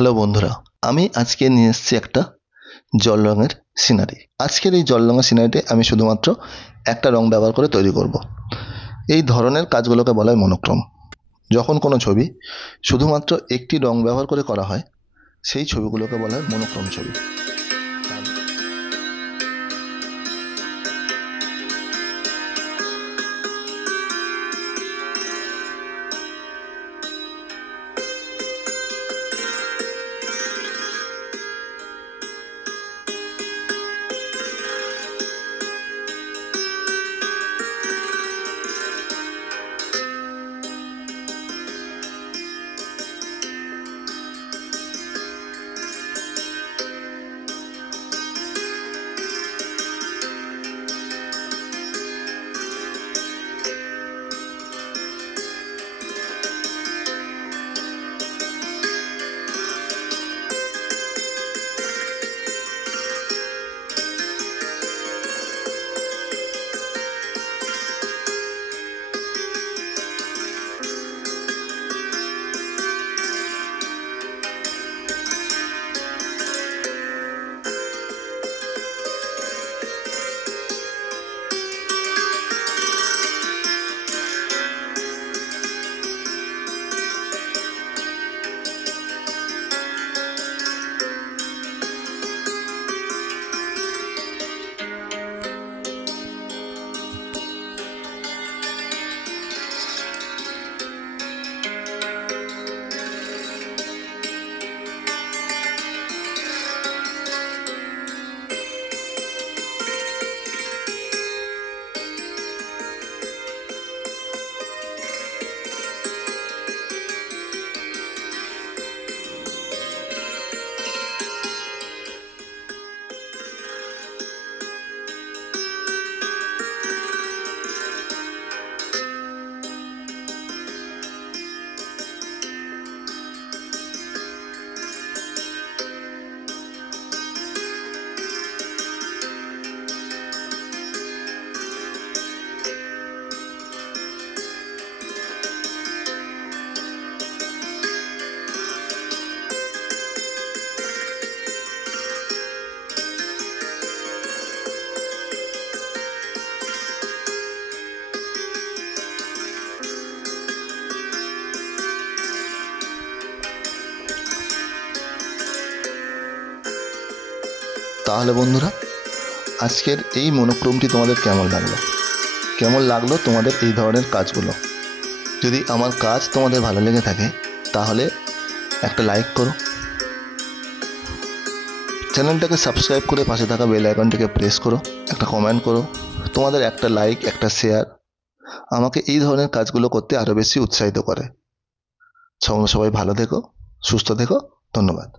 Hello বন্ধুরা, আমি আজকে নিয়ে এসেছি একটা জল রঙের সিনারি। আজকের এই জল রঙের সিনারিতে আমি শুধুমাত্র একটা রং ব্যবহার করে তৈরি করব। এই ধরনের কাজগুলোকে বলা হয় মনোক্রোম। যখন কোনো ছবি শুধুমাত্র একটি রং ব্যবহার করে করা হয়, সেই ছবিগুলোকে বলা হয় মনোক্রোম ছবি। তাহলে বন্ধুরা, আজকের এই মনোক্রোমটি তোমাদের কেমন লাগলো তোমাদের এই ধরনের কাজগুলো? যদি আমার কাজ তোমাদের ভালো লেগে থাকে তাহলে একটা লাইক করো, চ্যানেলটাকে সাবস্ক্রাইব করে পাশে থাকা বেল আইকনটিকে প্রেস করো, একটা কমেন্ট করো। তোমাদের একটা লাইক, একটা শেয়ার আমাকে এই ধরনের কাজগুলো করতে আরও বেশি উৎসাহিত করে। সবাই ভালো থেকো, সুস্থ থেকো, ধন্যবাদ।